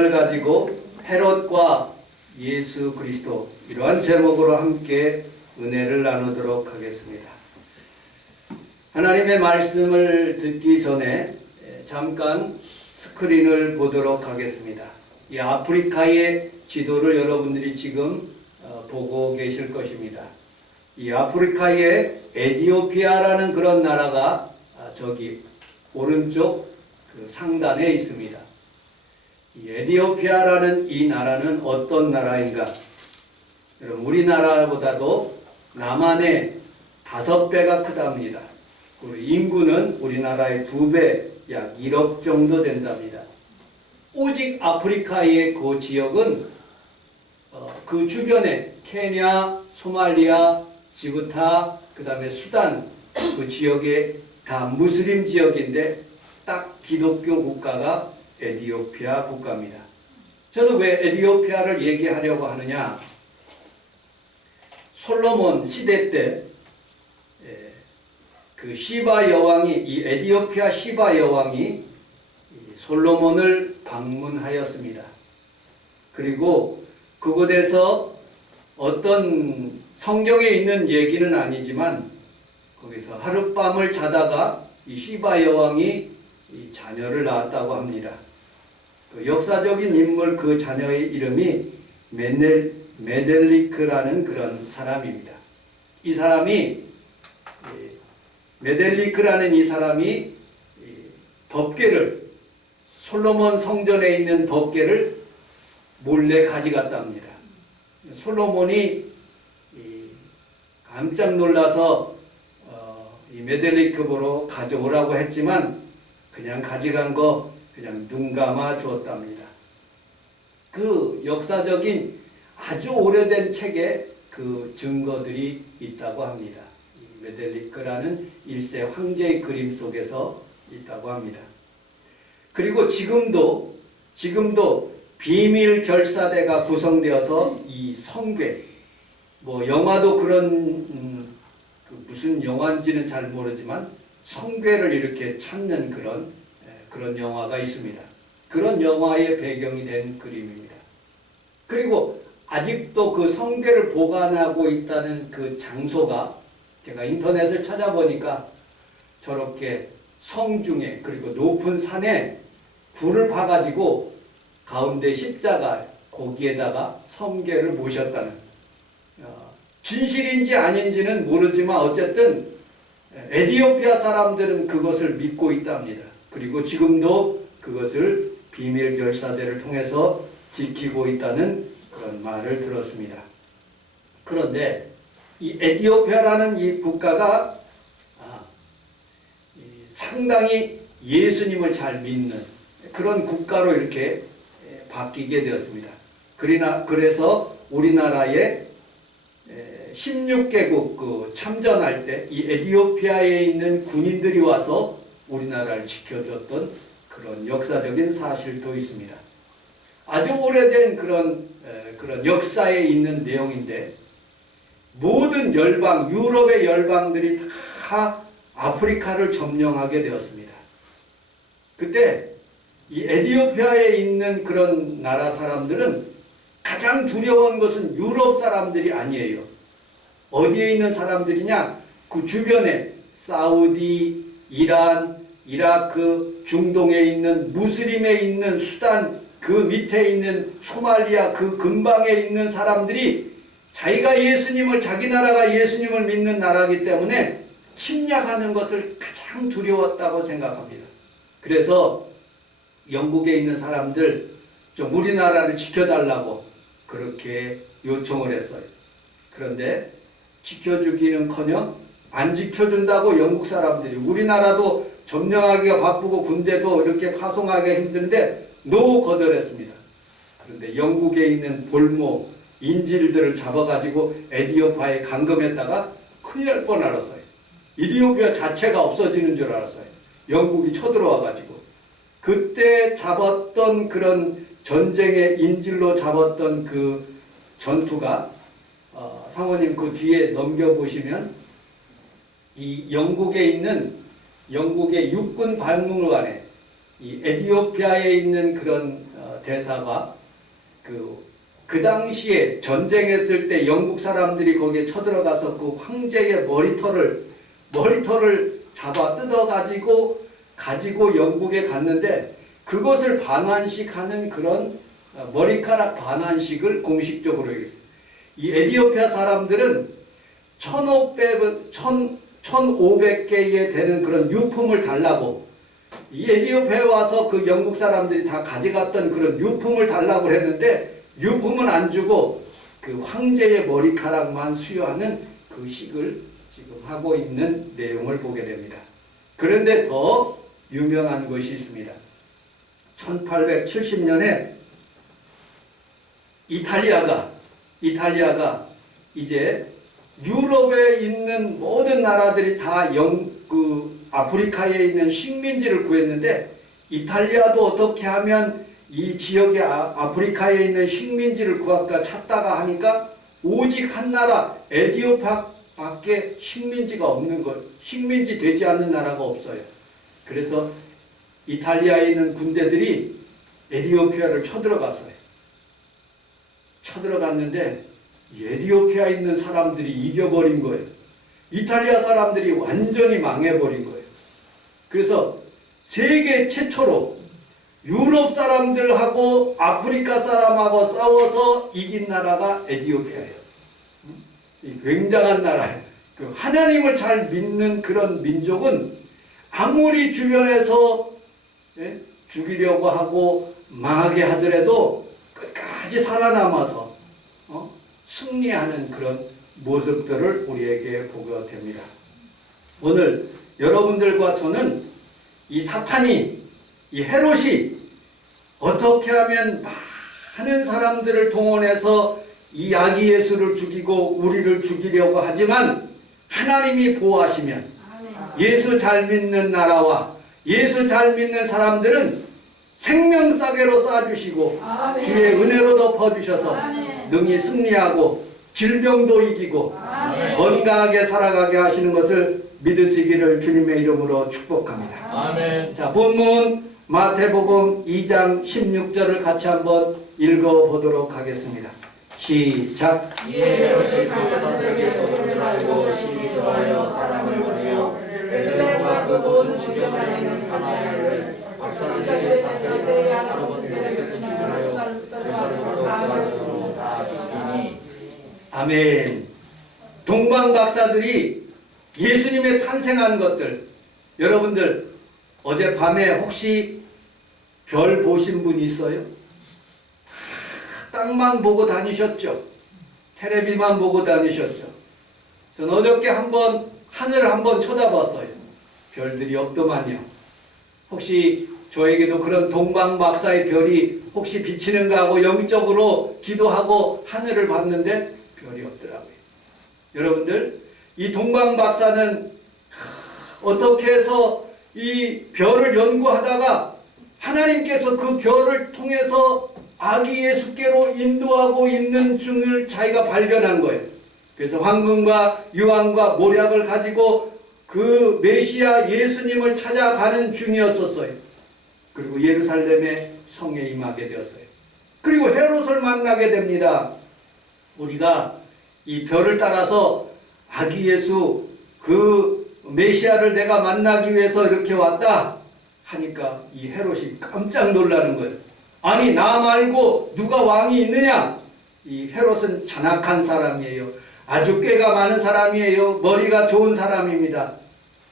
말씀을 가지고 헤롯과 예수 그리스도, 이러한 제목으로 함께 은혜를 나누도록 하겠습니다. 하나님의 말씀을 듣기 전에 잠깐 스크린을 보도록 하겠습니다. 이 아프리카의 지도를 여러분들이 지금 보고 계실 것입니다. 이 아프리카의 에티오피아라는 그런 나라가 저기 오른쪽 그 상단에 있습니다. 이 에티오피아라는 이 나라는 어떤 나라인가? 여러분, 우리나라보다도 남한의 5배가 크답니다. 그리고 인구는 우리나라의 2배, 약 1억 정도 된답니다. 오직 아프리카의 그 지역은 그 주변에 케냐, 소말리아, 지부타, 그 다음에 수단 그 지역에 다 무슬림 지역인데 딱 기독교 국가가 에티오피아 국가입니다. 저는 왜 에티오피아를 얘기하려고 하느냐? 솔로몬 시대 때 그 시바 여왕이, 이 에티오피아 시바 여왕이 솔로몬을 방문하였습니다. 그리고 그곳에서 어떤 성경에 있는 얘기는 아니지만 거기서 하룻밤을 자다가 이 시바 여왕이 이 자녀를 낳았다고 합니다. 그 역사적인 인물, 그 자녀의 이름이 메델리크라는 그런 사람입니다. 이 사람이 메델리크라는 이 사람이 덮개를, 솔로몬 성전에 있는 덮개를 몰래 가져갔답니다. 솔로몬이 깜짝 놀라서 이 메델리크 보러 가져오라고 했지만 그냥 가져간 거 그냥 눈 감아 주었답니다. 그 역사적인 아주 오래된 책에 그 증거들이 있다고 합니다. 이 메델리크라는 1세 황제의 그림 속에서 있다고 합니다. 그리고 지금도 비밀 결사대가 구성되어서 이 성궤, 뭐 영화도 그런 그 무슨 영화인지는 잘 모르지만 성궤를 이렇게 찾는 그런 영화가 있습니다. 그런 영화의 배경이 된 그림입니다. 그리고 아직도 그 성궤를 보관하고 있다는 그 장소가 제가 인터넷을 찾아보니까 저렇게 성중에, 그리고 높은 산에 굴을 파가지고 가운데 십자가, 거기에다가 성궤를 모셨다는, 진실인지 아닌지는 모르지만 어쨌든 에티오피아 사람들은 그것을 믿고 있답니다. 그리고 지금도 그것을 비밀 결사대를 통해서 지키고 있다는 그런 말을 들었습니다. 그런데 이 에티오피아라는 이 국가가 상당히 예수님을 잘 믿는 그런 국가로 이렇게 바뀌게 되었습니다. 그래서 우리나라에 16개국 그 참전할 때 이 에티오피아에 있는 군인들이 와서 우리나라를 지켜줬던 그런 역사적인 사실도 있습니다. 아주 오래된 그런 역사에 있는 내용인데, 모든 열방, 유럽의 열방들이 다 아프리카를 점령하게 되었습니다. 그때 이 에티오피아에 있는 그런 나라 사람들은 가장 두려운 것은 유럽 사람들이 아니에요. 어디에 있는 사람들이냐? 그 주변에 사우디, 이란, 이라크, 중동에 있는 무슬림에 있는 수단, 그 밑에 있는 소말리아 그 근방에 있는 사람들이 자기가 예수님을, 자기 나라가 예수님을 믿는 나라이기 때문에 침략하는 것을 가장 두려웠다고 생각합니다. 그래서 영국에 있는 사람들 좀 우리나라를 지켜달라고 그렇게 요청을 했어요. 그런데 지켜주기는커녕 안 지켜준다고 영국 사람들이, 우리나라도 점령하기가 바쁘고 군대도 이렇게 파송하기가 힘든데 노 거절했습니다. 그런데 영국에 있는 볼모, 인질들을 잡아가지고 에티오피아에 감금했다가 큰일 날 뻔 알았어요. 에티오피아 자체가 없어지는 줄 알았어요. 영국이 쳐들어와가지고. 그때 잡았던 그런 전쟁의 인질로 잡았던 그 전투가 상호님 그 뒤에 넘겨보시면 이 영국에 있는 영국의 육군 박물관에 이 에티오피아에 있는 그런 대사가 그 당시에 전쟁했을 때 영국 사람들이 거기에 쳐들어가서 그 황제의 머리털을 잡아 뜯어가지고 영국에 갔는데 그것을 반환식하는 그런 머리카락 반환식을 공식적으로 했어요. 이 에티오피아 사람들은 1500개에 되는 그런 유품을 달라고, 이 에티오피아에 와서 그 영국 사람들이 다 가져갔던 그런 유품을 달라고 했는데 유품은 안 주고 그 황제의 머리카락만 수여하는 그 식을 지금 하고 있는 내용을 보게 됩니다. 그런데 더 유명한 것이 있습니다. 1870년에 이탈리아가 이제 유럽에 있는 모든 나라들이 다 아프리카에 있는 식민지를 구했는데 이탈리아도 어떻게 하면 이 지역의 아프리카에 있는 식민지를 구할까 찾다가 하니까 오직 한 나라 에티오피아밖에 식민지가 없는 것, 식민지 되지 않는 나라가 없어요. 그래서 이탈리아에 있는 군대들이 에티오피아를 쳐들어갔어요. 쳐들어갔는데 에티오피아에 있는 사람들이 이겨버린 거예요. 이탈리아 사람들이 완전히 망해버린 거예요. 그래서 세계 최초로 유럽 사람들하고 아프리카 사람하고 싸워서 이긴 나라가 에티오피아예요. 굉장한 나라예요. 그 하나님을 잘 믿는 그런 민족은 아무리 주변에서 죽이려고 하고 망하게 하더라도 끝까지 살아남아서 승리하는 그런 모습들을 우리에게 보게 됩니다. 오늘 여러분들과 저는 이 사탄이, 이 헤롯이 어떻게 하면 많은 사람들을 동원해서 이 아기 예수를 죽이고 우리를 죽이려고 하지만 하나님이 보호하시면 예수 잘 믿는 나라와 예수 잘 믿는 사람들은 생명싸개로 쏴주시고 주의 은혜로 덮어주셔서 능히 승리하고 질병도 이기고 건강하게 살아가게 하시는 것을 믿으시기를 주님의 이름으로 축복합니다. 아멘. 자, 본문 마태복음 2장 16절을 같이 한번 읽어보도록 하겠습니다. 시작. 헤롯이 박사들에게 소문을 알고 심히 좋아하여 사람을 보내어 베들레헴과 그 모든 주변 안에 있는 사마리아를 박사들에게 사사히 여러 번 기준하여 제사로부터 부하전으로 다 죽이니. 아멘. 동방 박사들이 예수님의 탄생한 것들, 여러분들 어젯밤에 혹시 별 보신 분 있어요? 땅만 보고 다니셨죠? 테레비만 보고 다니셨죠? 전 어저께 한번 하늘을 한번 쳐다봤어요. 별들이 없더만요. 혹시 저에게도 그런 동방박사의 별이 혹시 비치는가 하고 영적으로 기도하고 하늘을 봤는데 별이 없더라고요. 여러분들, 이 동방박사는 어떻게 해서 이 별을 연구하다가 하나님께서 그 별을 통해서 아기 예수께로 인도하고 있는 중을 자기가 발견한 거예요. 그래서 황금과 유황과 모략을 가지고 그 메시아 예수님을 찾아가는 중이었었어요. 그리고 예루살렘의 성에 임하게 되었어요. 그리고 헤롯을 만나게 됩니다. 우리가 이 별을 따라서 아기 예수 그 메시아를 내가 만나기 위해서 이렇게 왔다 하니까 이 헤롯이 깜짝 놀라는 거예요. 아니, 나 말고 누가 왕이 있느냐? 이 헤롯은 잔악한 사람이에요. 아주 꾀가 많은 사람이에요. 머리가 좋은 사람입니다.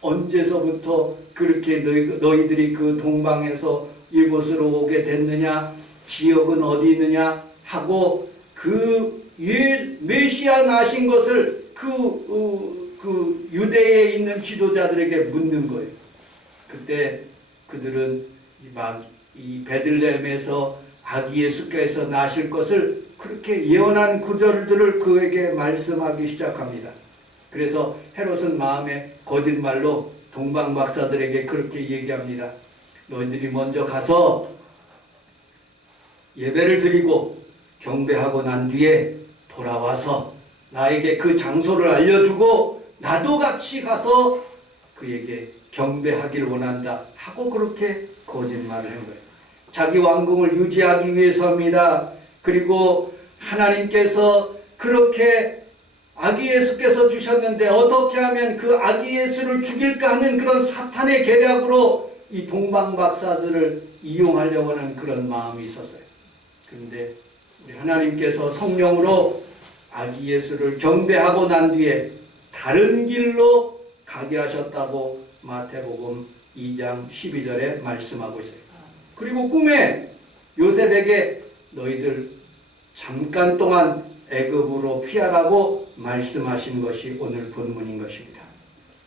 언제서부터 그렇게 너희들이 그 동방에서 이곳으로 오게 됐느냐? 지역은 어디 있느냐? 하고 그 메시아 나신 것을 그 유대에 있는 지도자들에게 묻는 거예요. 그때 그들은 이 베들레헴에서 아기 예수께서 나실 것을 그렇게 예언한 구절들을 그에게 말씀하기 시작합니다. 그래서 헤롯은 마음에 거짓말로 동방 박사들에게 그렇게 얘기합니다. 너희들이 먼저 가서 예배를 드리고 경배하고 난 뒤에 돌아와서 나에게 그 장소를 알려주고 나도 같이 가서 그에게 경배하길 원한다 하고 그렇게 거짓말을 한 거예요. 자기 왕궁을 유지하기 위해서입니다. 그리고 하나님께서 그렇게 아기 예수께서 주셨는데 어떻게 하면 그 아기 예수를 죽일까 하는 그런 사탄의 계략으로 이 동방박사들을 이용하려고 하는 그런 마음이 있었어요. 그런데 우리 하나님께서 성령으로 아기 예수를 경배하고 난 뒤에 다른 길로 가게 하셨다고 마태복음 2장 12절에 말씀하고 있어요. 그리고 꿈에 요셉에게 너희들 잠깐 동안 애굽으로 피하라고 말씀하신 것이 오늘 본문인 것입니다.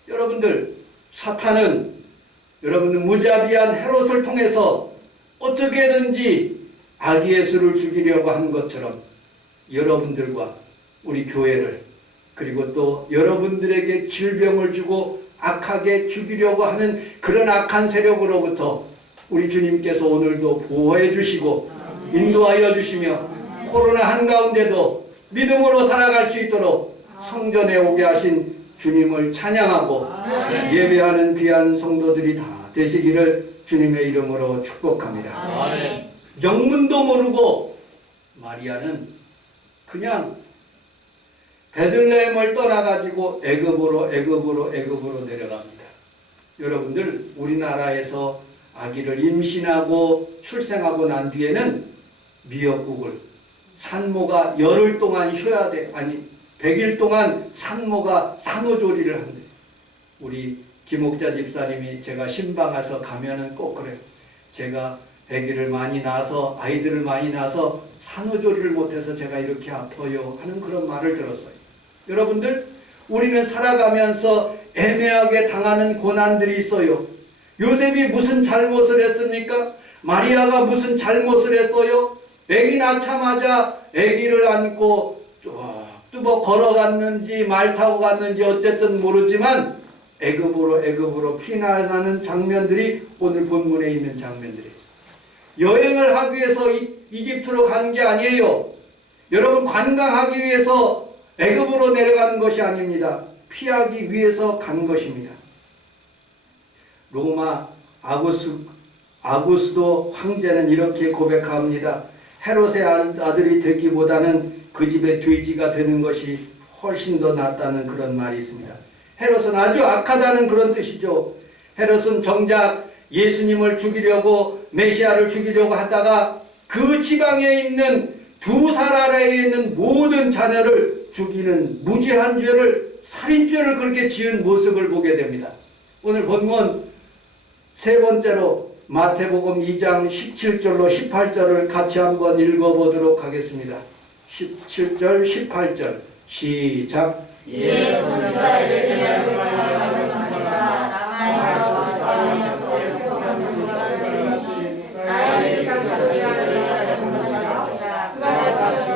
여러분들, 사탄은 여러분들 무자비한 헤롯을 통해서 어떻게든지 아기 예수를 죽이려고 한 것처럼 여러분들과 우리 교회를, 그리고 또 여러분들에게 질병을 주고 악하게 죽이려고 하는 그런 악한 세력으로부터 우리 주님께서 오늘도 보호해 주시고 인도하여 주시며 코로나 한가운데도 믿음으로 살아갈 수 있도록 성전에 오게 하신 주님을 찬양하고 예배하는 귀한 성도들이 다 되시기를 주님의 이름으로 축복합니다. 영문도 모르고 마리아는 그냥 베들레헴을 떠나가지고 애굽으로 내려갑니다. 여러분들, 우리나라에서 아기를 임신하고 출생하고 난 뒤에는 미역국을 산모가 열흘 동안 쉬어야 돼. 아니 100일 동안 산모가 산후조리를 한대. 우리 김옥자 집사님이 제가 신방 와서 가면은 꼭 그래요. 제가 아기를 많이 낳아서 아이들을 많이 낳아서 산후조리를 못해서 제가 이렇게 아파요 하는 그런 말을 들었어요. 여러분들, 우리는 살아가면서 애매하게 당하는 고난들이 있어요. 요셉이 무슨 잘못을 했습니까? 마리아가 무슨 잘못을 했어요? 아기 낳자마자 아기를 안고 또 걸어갔는지 말 타고 갔는지 어쨌든 모르지만 애굽으로 피난하는 장면들이 오늘 본문에 있는 장면들이에요. 여행을 하기 위해서 이집트로 간 게 아니에요. 여러분, 관광하기 위해서 애굽으로 내려간 것이 아닙니다. 피하기 위해서 간 것입니다. 로마 아구스도 황제는 이렇게 고백합니다. 헤롯의 아들이 되기보다는 그 집의 돼지가 되는 것이 훨씬 더 낫다는 그런 말이 있습니다. 헤롯은 아주 악하다는 그런 뜻이죠. 헤롯은 정작 예수님을 죽이려고, 메시아를 죽이려고 하다가 그 지방에 있는 두 살 아래에 있는 모든 자녀를 죽이는 무지한 죄를, 살인죄를 그렇게 지은 모습을 보게 됩니다. 오늘 본문 세 번째로 마태복음 2장 17절로 18절을 같이 한번 읽어보도록 하겠습니다. 17절 18절 시작. 예수는 이스라엘에게 하였습니다. 남아있어 사람에서 나의 자식을 부르셨습니다. 그가 자식을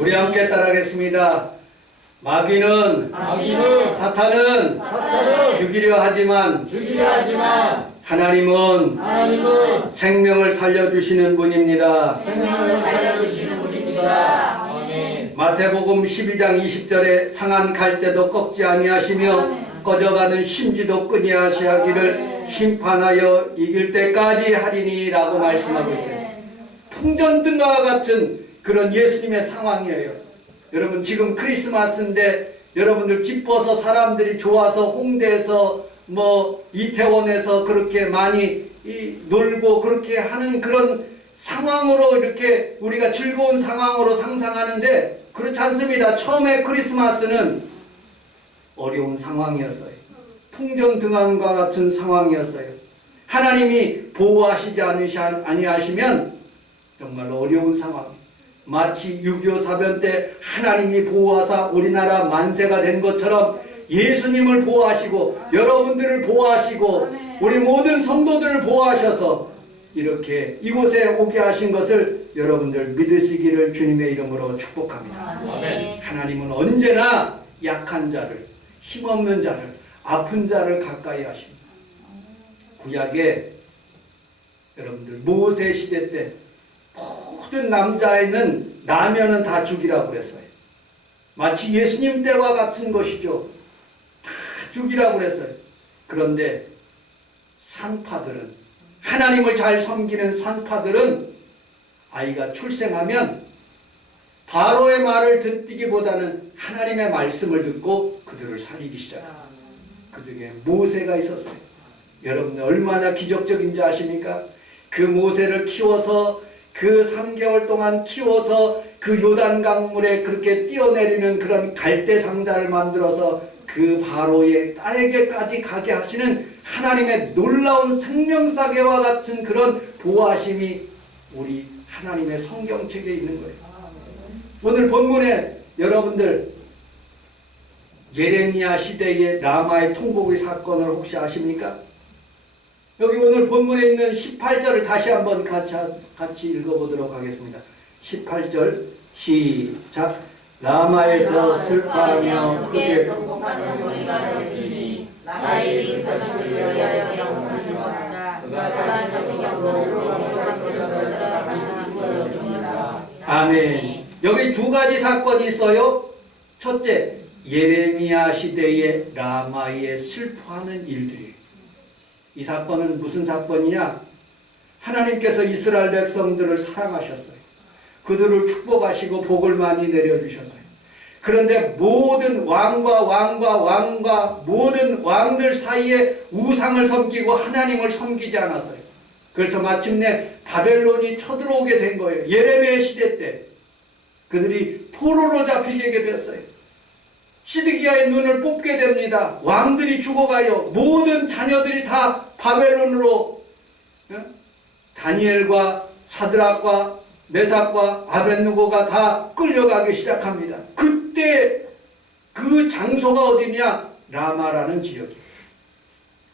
우리 함께 따라하겠습니다. 마귀는 사탄은 죽이려 하지만 하나님은 생명을 살려주시는 분입니다. 마태복음 12장 20절에 상한 갈대도 꺾지 아니하시며 꺼져가는 심지도 끊이 하시기를 심판하여 이길 때까지 하리니 라고 말씀하고 있어요. 풍전등화와 같은 그런 예수님의 상황이에요. 여러분, 지금 크리스마스인데 여러분들 기뻐서 사람들이 좋아서 홍대에서 이태원에서 그렇게 많이 놀고 그렇게 하는 그런 상황으로 이렇게 우리가 즐거운 상황으로 상상하는데 그렇지 않습니다. 처음에 크리스마스는 어려운 상황이었어요. 풍전등한과 같은 상황이었어요. 하나님이 보호하시지 아니하시면 정말 어려운 상황. 마치 6.25 사변 때 하나님이 보호하사 우리나라 만세가 된 것처럼 예수님을 보호하시고 여러분들을 보호하시고 우리 모든 성도들을 보호하셔서 이렇게 이곳에 오게 하신 것을 여러분들 믿으시기를 주님의 이름으로 축복합니다. 아멘. 하나님은 언제나 약한 자를, 힘없는 자를, 아픈 자를 가까이 하십니다. 구약에 여러분들 모세 시대 때 모든 남자애는 나면은 다 죽이라고 그랬어요. 마치 예수님 때와 같은 것이죠. 다 죽이라고 그랬어요. 그런데 산파들은, 하나님을 잘 섬기는 산파들은 아이가 출생하면 바로의 말을 듣기보다는 하나님의 말씀을 듣고 그들을 살리기 시작합니다. 그 중에 모세가 있었어요. 여러분 얼마나 기적적인지 아십니까? 그 모세를 키워서 그 3개월 동안 키워서 그 요단 강물에 그렇게 뛰어내리는 그런 갈대 상자를 만들어서 그 바로의 딸에게까지 가게 하시는 하나님의 놀라운 생명사계와 같은 그런 보호하심이 우리 하나님의 성경책에 있는 거예요. 오늘 본문에 여러분들 예레미야 시대의 라마의 통곡의 사건을 혹시 아십니까? 여기 오늘 본문에 있는 18절을 다시 한번 같이 읽어보도록 하겠습니다. 18절 시작. 라마에서 슬퍼하며 크게 통곡하는 소리가 들리니 라헬이 자식을 위하여 양육하신 것이라 그가 자식이 없어서 아멘. 여기 두 가지 사건이 있어요. 첫째, 예레미야 시대의 라마의 슬퍼하는 일들이에요. 이 사건은 무슨 사건이냐? 하나님께서 이스라엘 백성들을 사랑하셨어요. 그들을 축복하시고 복을 많이 내려주셨어요. 그런데 모든 왕과 모든 왕들 사이에 우상을 섬기고 하나님을 섬기지 않았어요. 그래서 마침내 바벨론이 쳐들어오게 된 거예요. 예레미야 시대 때 그들이 포로로 잡히게 되었어요. 시드기야의 눈을 뽑게 됩니다. 왕들이 죽어가요. 모든 자녀들이 다 바벨론으로, 다니엘과 사드락과 메삭과 아벳느고가 다 끌려가기 시작합니다. 그때 그 장소가 어디냐? 라마라는 지역이에요.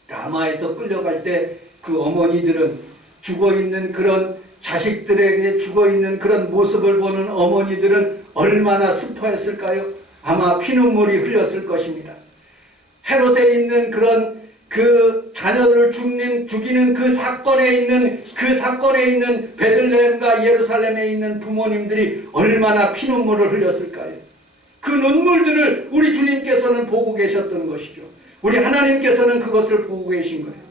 라마에서 끌려갈 때 그 어머니들은 죽어있는 그런 자식들에게 죽어있는 그런 모습을 보는 어머니들은 얼마나 슬퍼했을까요? 아마 피눈물이 흘렸을 것입니다. 헤롯에 있는 그런 그 자녀들을 죽이는 그 사건에 있는 베들레헴과 예루살렘에 있는 부모님들이 얼마나 피눈물을 흘렸을까요? 그 눈물들을 우리 주님께서는 보고 계셨던 것이죠. 우리 하나님께서는 그것을 보고 계신 거예요.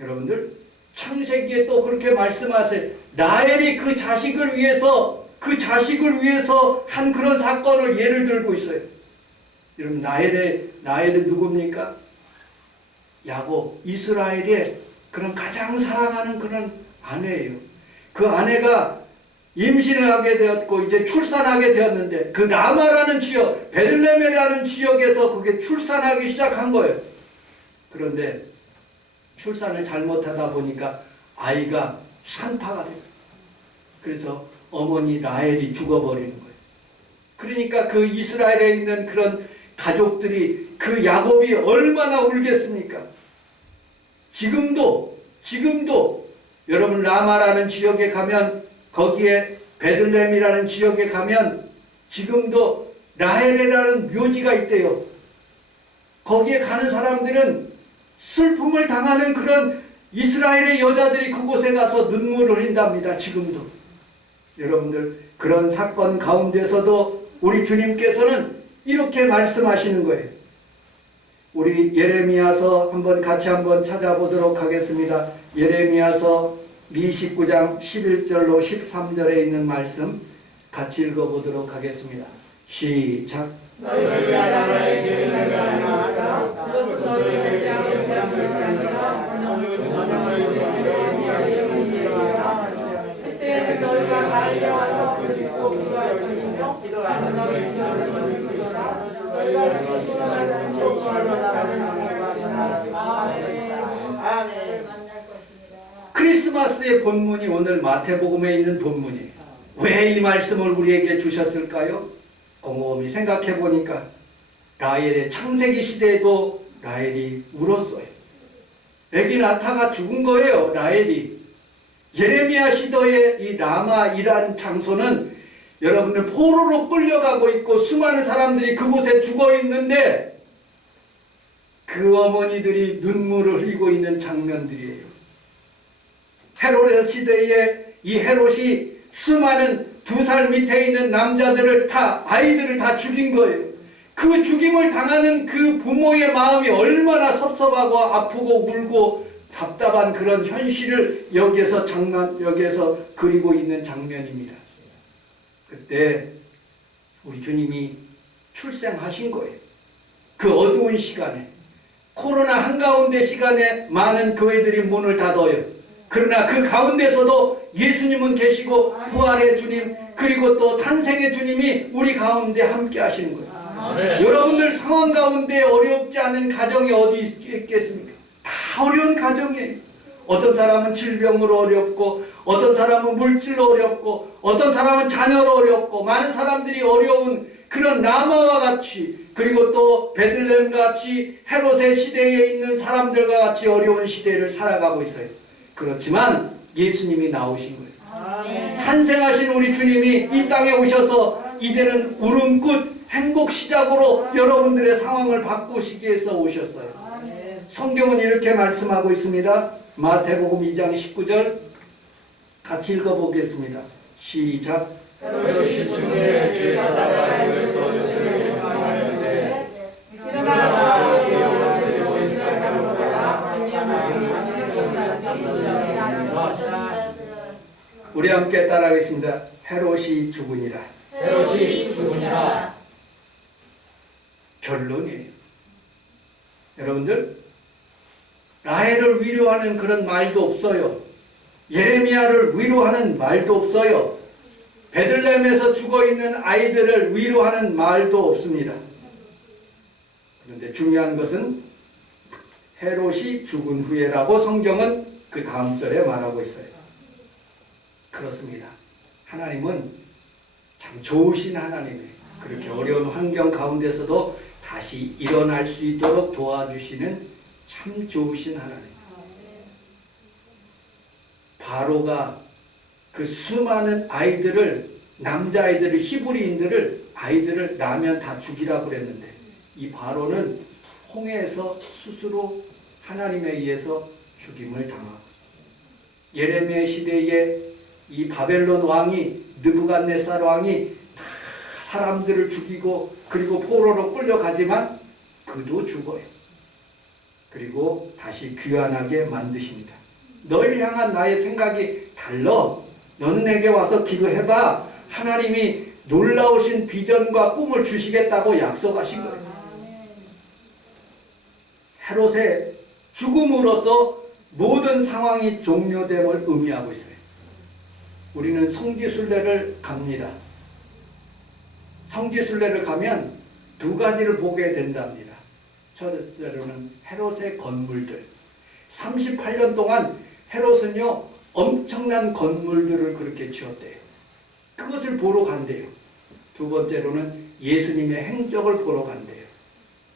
여러분들 창세기에 또 그렇게 말씀하세요. 라헬이 그 자식을 위해서 한 그런 사건을 예를 들고 있어요. 여러분 라헬은 누굽니까? 야곱, 이스라엘의 그런 가장 사랑하는 그런 아내예요. 그 아내가 임신을 하게 되었고 이제 출산하게 되었는데 그 라마라는 지역, 베들레헴이라는 지역에서 그게 출산하기 시작한 거예요. 그런데 출산을 잘못하다 보니까 아이가 산파가 돼요. 그래서 어머니 라헬이 죽어버리는 거예요. 그러니까 그 이스라엘에 있는 그런 가족들이 그 야곱이 얼마나 울겠습니까? 지금도 여러분 라마라는 지역에 가면 거기에 베들레헴이라는 지역에 가면 지금도 라헬이라는 묘지가 있대요. 거기에 가는 사람들은 슬픔을 당하는 그런 이스라엘의 여자들이 그곳에 가서 눈물을 흘린답니다. 지금도. 여러분들 그런 사건 가운데서도 우리 주님께서는 이렇게 말씀하시는 거예요. 우리 예레미야서 같이 한번 찾아보도록 하겠습니다. 예레미야서 29장 11절로 13절에 있는 말씀 같이 읽어보도록 하겠습니다. 시작. 너희를 나라에게 나가라. 그것은 너희를 그때에는 너희가 나에게 와서 부르짖고 기도할 것이며 나는 너희를 들으리라. 너희가 주의 말씀 아멘. 크리스마스의 본문이 오늘 마태복음에 있는 본문이에요. 왜 이 말씀을 우리에게 주셨을까요? 곰곰이 생각해 보니까 라헬의 창세기 시대에도 라헬이 울었어요. 애기 나타가 죽은 거예요. 라헬이. 예레미야 시대의 이 라마이란 장소는 여러분들 포로로 끌려가고 있고 수많은 사람들이 그곳에 죽어 있는데 그 어머니들이 눈물을 흘리고 있는 장면들이에요. 헤롯의 시대에 이 헤롯이 수많은 2살 밑에 있는 남자들을 아이들을 다 죽인 거예요. 그 죽임을 당하는 그 부모의 마음이 얼마나 섭섭하고 아프고 울고 답답한 그런 현실을 여기에서 그리고 있는 장면입니다. 그때 우리 주님이 출생하신 거예요. 그 어두운 시간에, 코로나 한가운데 시간에 많은 교회들이 문을 닫아요. 그러나 그 가운데서도 예수님은 계시고 부활의 주님 그리고 또 탄생의 주님이 우리 가운데 함께 하시는 거예요. 아멘. 여러분들 상황 가운데 어렵지 않은 가정이 어디 있겠습니까? 다 어려운 가정이에요. 어떤 사람은 질병으로 어렵고, 어떤 사람은 물질로 어렵고, 어떤 사람은 자녀로 어렵고, 많은 사람들이 어려운 그런 라마와 같이, 그리고 또 베들레헴 같이 헤롯의 시대에 있는 사람들과 같이 어려운 시대를 살아가고 있어요. 그렇지만 예수님이 나오신 거예요. 탄생하신 우리 주님이 이 땅에 오셔서 이제는 울음끝 행복 시작으로 여러분들의 상황을 바꾸시기 위해서 오셨어요. 성경은 이렇게 말씀하고 있습니다. 마태복음 2장 19절 같이 읽어보겠습니다. 시작. 헤롯이 중에 죄 사다가 에게서 요셉에게 명하였는데 그러나 그의 어머니들이 이스라엘 가로다가 우리 함께 따라하겠습니다. 헤롯이 죽으니라. 헤롯이 죽으니라. 결론이에요. 여러분들, 라헬을 위로하는 그런 말도 없어요. 예레미야를 위로하는 말도 없어요. 베들레헴에서 죽어있는 아이들을 위로하는 말도 없습니다. 그런데 중요한 것은 헤롯이 죽은 후에라고 성경은 그 다음 절에 말하고 있어요. 그렇습니다. 하나님은 참 좋으신 하나님이에요. 그렇게 어려운 환경 가운데서도 다시 일어날 수 있도록 도와주시는 참 좋으신 하나님. 바로가 그 수많은 아이들을, 남자아이들을, 히브리인들을 아이들을 낳으면 다 죽이라고 그랬는데 이 바로는 홍해에서 스스로 하나님에 의해서 죽임을 당하고, 예레미야 시대에 이 바벨론 왕이, 느부갓네살 왕이 다 사람들을 죽이고 그리고 포로로 끌려가지만 그도 죽어요. 그리고 다시 귀환하게 만드십니다. 너를 향한 나의 생각이 달라. 너는 내게 와서 기도해봐. 하나님이 놀라우신 비전과 꿈을 주시겠다고 약속하신 거예요. 헤롯의 죽음으로써 모든 상황이 종료됨을 의미하고 있어요. 우리는 성지순례를 갑니다. 성지순례를 가면 두 가지를 보게 된답니다. 첫째로는 헤롯의 건물들. 38년 동안 헤롯은요 엄청난 건물들을 그렇게 지었대요. 그것을 보러 간대요. 두 번째로는 예수님의 행적을 보러 간대요.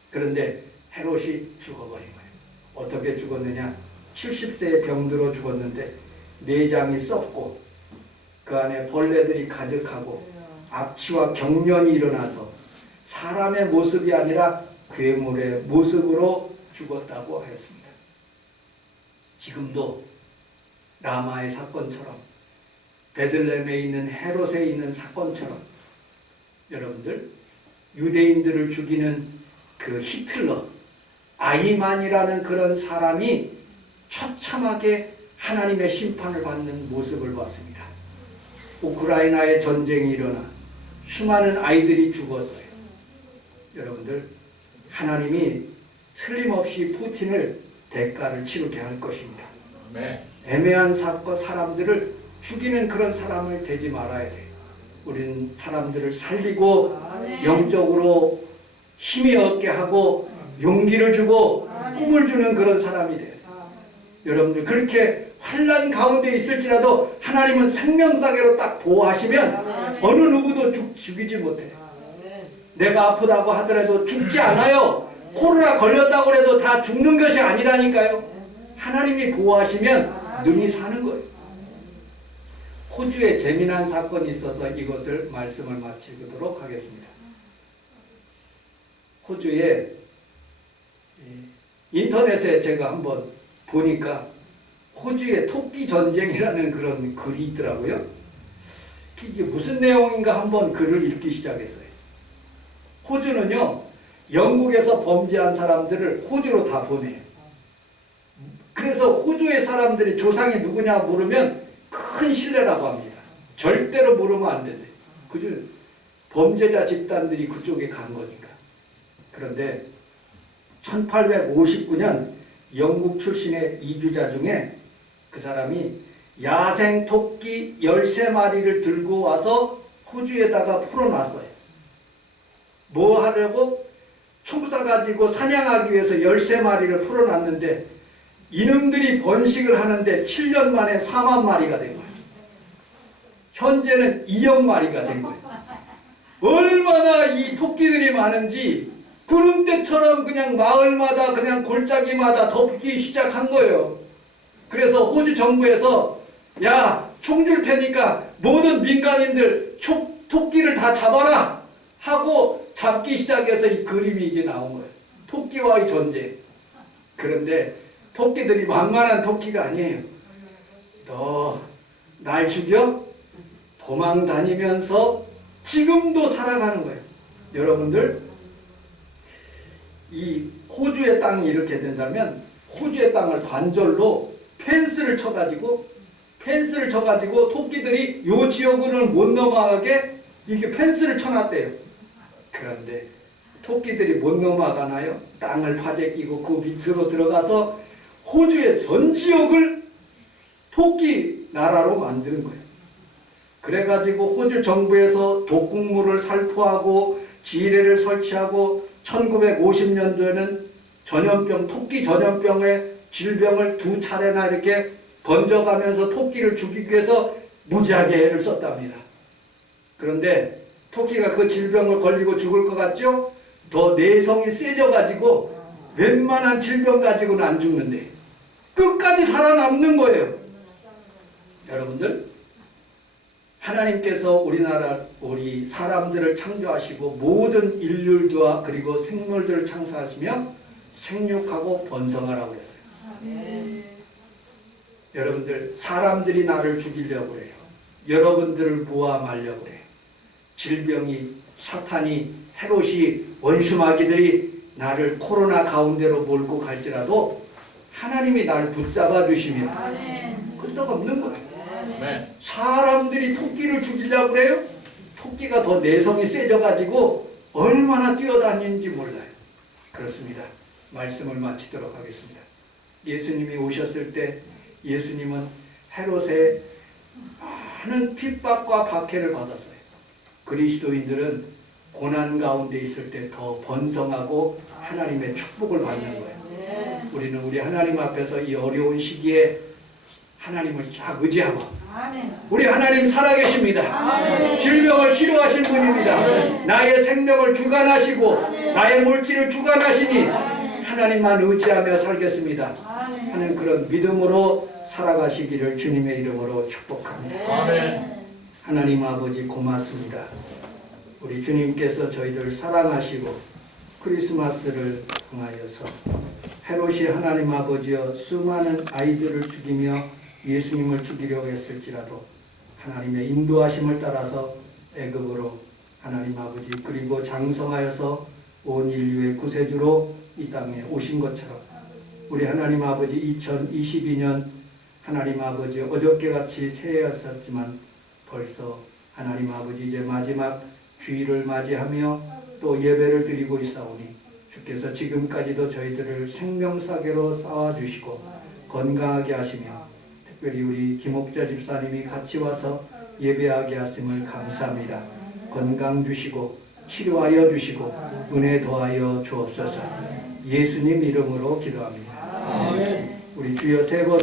그런데 헤롯이 죽어버린 거예요. 어떻게 죽었느냐? 70세에 병들어 죽었는데 내장이 썩고 그 안에 벌레들이 가득하고 악취와 경련이 일어나서 사람의 모습이 아니라 괴물의 모습으로 죽었다고 하였습니다. 지금도 라마의 사건처럼, 베들레헴에 있는 헤롯에 있는 사건처럼 여러분들, 유대인들을 죽이는 그 히틀러, 아이만이라는 그런 사람이 처참하게 하나님의 심판을 받는 모습을 봤습니다. 우크라이나의 전쟁이 일어나 수많은 아이들이 죽었어요. 여러분들, 하나님이 틀림없이 푸틴을 대가를 치르게 할 것입니다. 애매한 사람들을 죽이는 그런 사람을 되지 말아야 돼요. 우리는 사람들을 살리고 영적으로 힘이 얻게 하고 용기를 주고 꿈을 주는 그런 사람이 돼요. 여러분들, 그렇게 환난 가운데 있을지라도 하나님은 생명사계로 딱 보호하시면 어느 누구도 죽이지 못해요. 내가 아프다고 하더라도 죽지 않아요. 코로나 걸렸다고 해도 다 죽는 것이 아니라니까요. 하나님이 보호하시면 능히 사는 거예요. 호주에 재미난 사건이 있어서 이것을 말씀을 마치도록 하겠습니다. 호주에 인터넷에 제가 한번 보니까 호주의 토끼 전쟁이라는 그런 글이 있더라고요. 이게 무슨 내용인가 한번 글을 읽기 시작했어요. 호주는요 영국에서 범죄한 사람들을 호주로 다 보내요. 그래서 호주의 사람들이 조상이 누구냐 물으면 큰 신뢰라고 합니다. 절대로 물으면 안 된대. 그죠? 범죄자 집단들이 그쪽에 간 거니까. 그런데 1859년 영국 출신의 이주자 중에 그 사람이 야생 토끼 13마리를 들고 와서 호주에다가 풀어놨어요. 뭐 하려고? 총 쏴가지고 사냥하기 위해서 13마리를 풀어놨는데 이놈들이 번식을 하는데 7년 만에 4만 마리가 된 거예요. 현재는 2억 마리가 된 거예요. 얼마나 이 토끼들이 많은지 구름대처럼 그냥 마을마다 그냥 골짜기마다 덮기 시작한 거예요. 그래서 호주 정부에서 야, 총 줄 테니까 모든 민간인들 토끼를 다 잡아라 하고 잡기 시작해서 이 그림이 이게 나온 거예요. 토끼와의 전쟁. 그런데 토끼들이 만만한 토끼가 아니에요. 너 날 죽여? 도망 다니면서 지금도 살아가는 거예요. 여러분들, 이 호주의 땅이 이렇게 된다면 호주의 땅을 관절로 펜스를 쳐가지고 토끼들이 요 지역으로는 못 넘어가게 이렇게 펜스를 쳐놨대요. 그런데 토끼들이 못 넘어가나요? 땅을 파재 끼고 그 밑으로 들어가서 호주의 전 지역을 토끼 나라로 만드는 거예요. 그래가지고 호주 정부에서 독극물을 살포하고 지뢰를 설치하고 1950년도에는 전염병, 토끼 전염병의 질병을 2차례나 이렇게 번져가면서 토끼를 죽이기 위해서 무지하게 애를 썼답니다. 그런데 토끼가 그 질병을 걸리고 죽을 것 같죠? 더 내성이 세져가지고 웬만한 질병 가지고는 안 죽는데 끝까지 살아남는 거예요. 여러분들, 하나님께서 우리 사람들을 창조하시고 모든 인류와 그리고 생물들을 창조하시며 생육하고 번성하라고 했어요. 여러분들, 사람들이 나를 죽이려고 해요. 여러분들을 모아 말려고 해요. 질병이, 사탄이, 헤롯이, 원수마귀들이 나를 코로나 가운데로 몰고 갈지라도 하나님이 나를 붙잡아 주시면 끄떡없는 거예요. 사람들이 토끼를 죽이려고 그래요? 토끼가 더 내성이 세져가지고 얼마나 뛰어다니는지 몰라요. 그렇습니다. 말씀을 마치도록 하겠습니다. 예수님이 오셨을 때 예수님은 헤롯의 많은 핍박과 박해를 받았어요. 그리스도인들은 고난 가운데 있을 때 더 번성하고 하나님의 축복을 받는 거예요. 우리는 우리 하나님 앞에서 이 어려운 시기에 하나님을 쫙 의지하고 우리 하나님 살아계십니다. 질병을 치료하신 분입니다. 나의 생명을 주관하시고 나의 물질을 주관하시니 하나님만 의지하며 살겠습니다 하는 그런 믿음으로 살아가시기를 주님의 이름으로 축복합니다. 하나님 아버지 고맙습니다. 우리 주님께서 저희들 사랑하시고 크리스마스를 통하여서 헤롯이 하나님 아버지여 수많은 아이들을 죽이며 예수님을 죽이려고 했을지라도 하나님의 인도하심을 따라서 애굽으로 하나님 아버지 그리고 장성하여서 온 인류의 구세주로 이 땅에 오신 것처럼 우리 하나님 아버지 2022년 하나님 아버지 어저께같이 새해였었지만 벌써 하나님 아버지 이제 마지막 주일을 맞이하며 또 예배를 드리고 있사오니 주께서 지금까지도 저희들을 생명사계로 쌓아주시고 건강하게 하시며 특별히 우리 김옥자 집사님이 같이 와서 예배하게 하심을 감사합니다. 건강 주시고 치료하여 주시고 은혜 더하여 주옵소서. 예수님 이름으로 기도합니다. 우리 주여 세 번